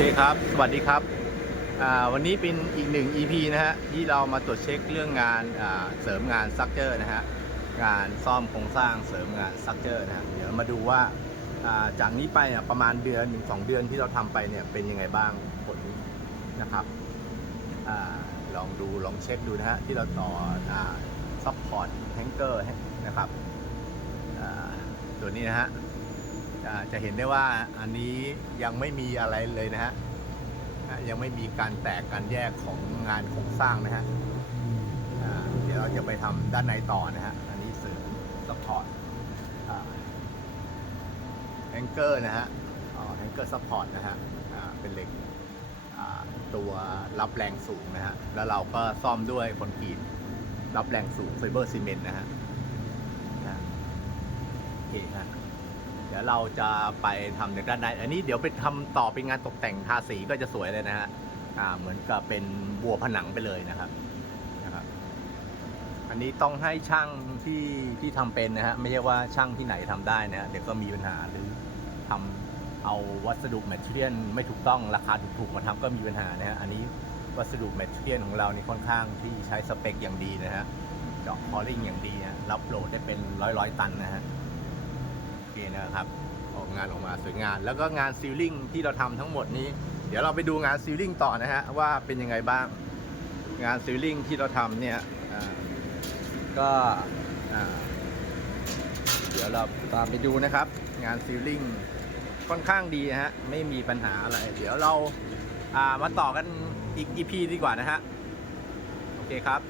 เคครับ สวัสดีครับ วันนี้เป็นอีกหนึ่ง EP นะฮะ ที่เรามาตรวจเช็คเรื่องงานาเสริมงานซักเจอร์นะฮะ งานซ่อมโครงสร้างเสริมงานซักเจอร์นะฮะ เดี๋ยวมาดูว่าาจากนี้ไปเนี่ยประมาณเดือนหนึ่งสองเดือนที่เราทำไปเนี่ยเป็นยังไงบ้างผลนะครับอลองดูลองเช็คดูนะฮะ ที่เราต่อซัพพอร์ตแฮงเกอร์นะครับตัวนี้นะฮะ จะเห็นได้ว่าอันนี้ยังไม่มีอะไรเลยนะฮะยังไม่มีการแตกการแยกของงานโครงสร้างนะฮะเดี๋ยวเราจะไปทำด้านในต่อนะฮะอันนี้เสริมซัพพอร์ตแองเกอร์นะฮะแองเกอร์ซัพพอร์ตนะฮะเป็นเหล็กตัวรับแรงสูงนะฮะแล้วเราก็ซ่อมด้วยคอนกรีตรับแรงสูงไฟเบอร์ซีเมนต์นะฮะนะโอเคฮะ เดี๋ยวเราจะไปทำในด้านในอันนี้เดี๋ยวไปทำต่อเป็นงานตกแต่งทาสีก็จะสวยเลยนะฮะอ่าเหมือนกับเป็นบัวผนังไปเลยนะครับนะครับ อันนี้ต้องให้ช่างที่ที่ทำเป็นนะฮะไม่ใช่ว่าช่างที่ไหนทำได้นะฮะเดี๋ยวก็มีปัญหาหรือทำเอาวัสดุแมทเทียลไม่ถูกต้องราคาถูกๆมาทำก็มีปัญหานะฮะอันนี้วัสดุแมทเทียลของเรานี่ค่อนข้างที่ใช้สเปคอย่างดีนะฮะเจาะพอลิ่งอย่างดีนะรับโหลดได้เป็นร้อยร้อยๆตันนะฮะ อเคนะครับ ออกงานออกมาสวยงามแล้วก็งานซีลิ่งที่เราทำทั้งหมดนี้ เดี๋ยวเราไปดูงานซีลิ่งต่อนะฮะว่าเป็นยังไงบ้าง งานซีลิ่งที่เราทำเนี่ยก็เดี๋ยวเราตามไปดูนะครับ งานซีลิ่งค่อนข้างดีฮะไม่มีปัญหาอะไร เดี๋ยวเราามาต่อกันอีก EP ดีกว่านะฮะ โอเคครับ